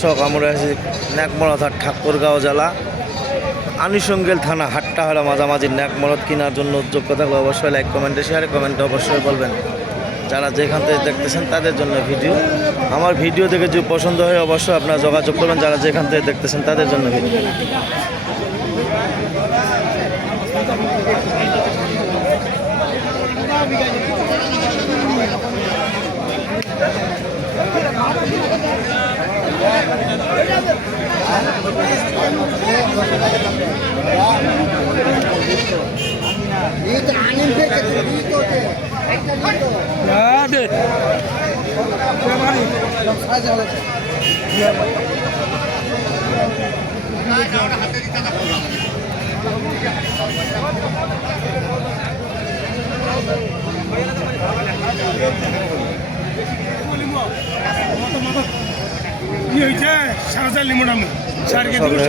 শখ আমরা আছি ন্যাকমরদ হাট ঠাকুরগাঁও জেলা আনুষঙ্গিক থানা। হাটটা হলো মাঝামাঝি। ন্যাকমরদ কেনার জন্য যোগ্য থাকলে অবশ্যই লাইক কমেন্টে শেয়ারে কমেন্টে অবশ্যই বলবেন। যারা যেখান থেকে দেখতেছেন তাদের জন্য ভিডিও। আমার ভিডিও দেখে যদি পছন্দ হয় অবশ্যই আপনারা যোগাযোগ করবেন। যারা যেখান থেকে দেখতেছেন তাদের জন্য ভিডিও।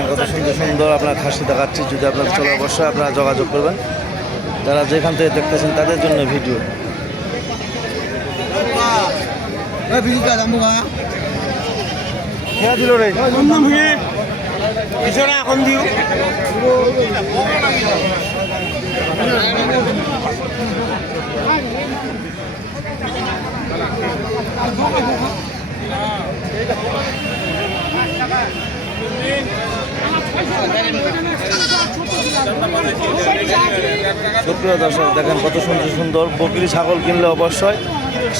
কত সুন্দর সুন্দর আপনার খাসি দেখাচ্ছি। যদি আপনার চলে অবশ্যই আপনারা যোগাযোগ করবেন। যারা যেখান থেকে দেখতেছেন তাদের জন্য ভিডিও। দিল রে এখন দিও সুপ্রিয় দর্শক দেখেন কত সুন্দর সুন্দর বকরি ছাগল কিনলে অবশ্যই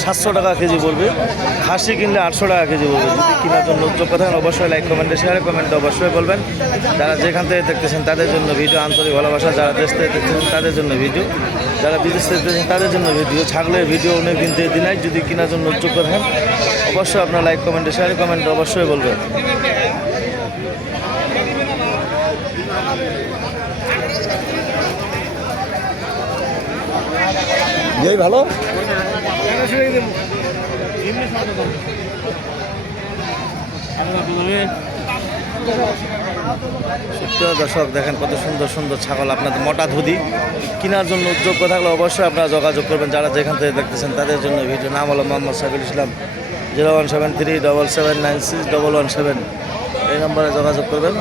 700 টাকা কেজি পড়বে। খাসি কিনলে 800 টাকা কেজি পড়বে। যদি কেনার জন্য যোগ্য থাকেন অবশ্যই লাইক কমেন্টে শেয়ারে কমেন্টে অবশ্যই বলবেন। যারা যেখান থেকে দেখতেছেন তাদের জন্য ভিডিও। আন্তরিক ভালোবাসা। যারা দেশ থেকে দেখতেছেন তাদের জন্য ভিডিও। যারা বিদেশ থেকে দেখতেছেন তাদের জন্য ভিডিও। ছাগলের ভিডিও অনেক দিন থেকে দিনাই। যদি কেনার জন্য যোগ্য থাকেন অবশ্যই আপনার লাইক কমেন্টে শেয়ারে কমেন্টে অবশ্যই বলবেন। এই ভালো দর্শক দেখেন কত সুন্দর সুন্দর ছাগল আপনাদের মোটা ধুদি। কেনার জন্য যোগ্য থাকলে অবশ্যই আপনারা যোগাযোগ করবেন। যারা যেখান থেকে দেখতেছেন তাদের জন্য ভিডিও। নাম হলো মোহাম্মদ সাইফুল ইসলাম। 017377961117 এই নম্বরে যোগাযোগ করবেন।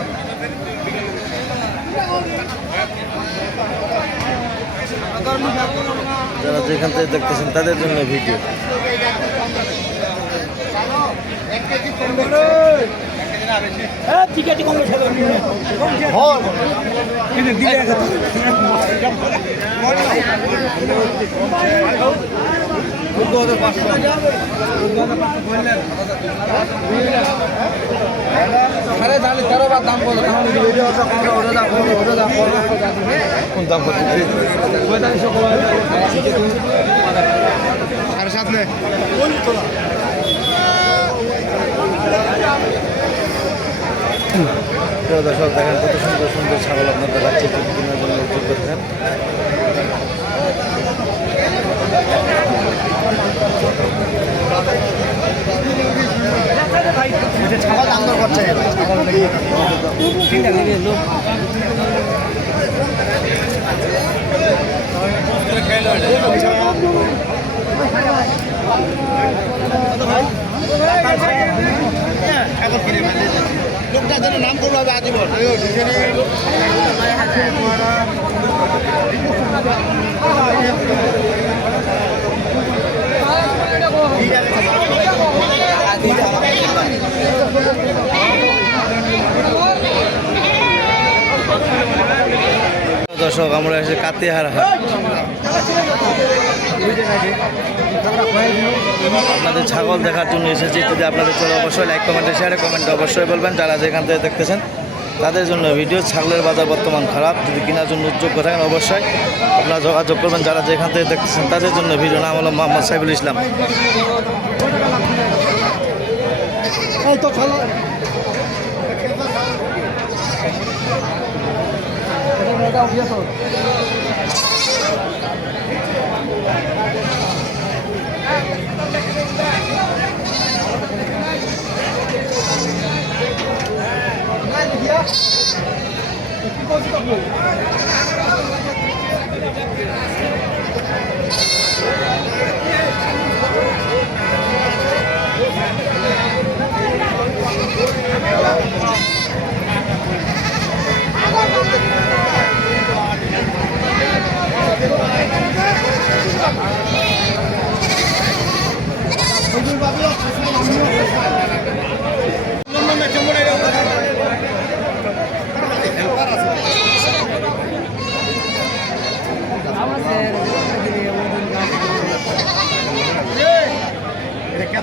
যারা যেখান থেকে দেখতেছেন তাদের জন্য ভিডিও। দাম করতে 7.5 দর্শক দেখেন কত সুন্দর সুন্দর ছাগল আপনার দেখাচ্ছে। কেনার জন্য উদ্যোগ করতেন। ছাগল দাম দর করছে লোকটা যেন নাম করবো হবে আজীবন। দর্শক আমরা এসে কাতিয়াহার হাট। আপনাদের ছাগল দেখার জন্য এসেছি। যদি আপনাদের চলে অবশ্যই লাইক কমেন্টে শেয়ারে কমেন্টে অবশ্যই বলবেন। যারা যেখান থেকে দেখতেছেন তাদের জন্য ভিডিও। ছাগলের বাজার বর্তমান খারাপ। যদি কেনার জন্য যোগ্য থাকেন অবশ্যই আপনারা যোগাযোগ করবেন। যারা যেখান থেকে দেখতেছেন তাদের জন্য ভিডিও। নাম হলো মোহাম্মদ সাইফুল ইসলাম।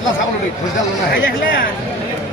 পাতলা ছাগল বুঝতে পারলো না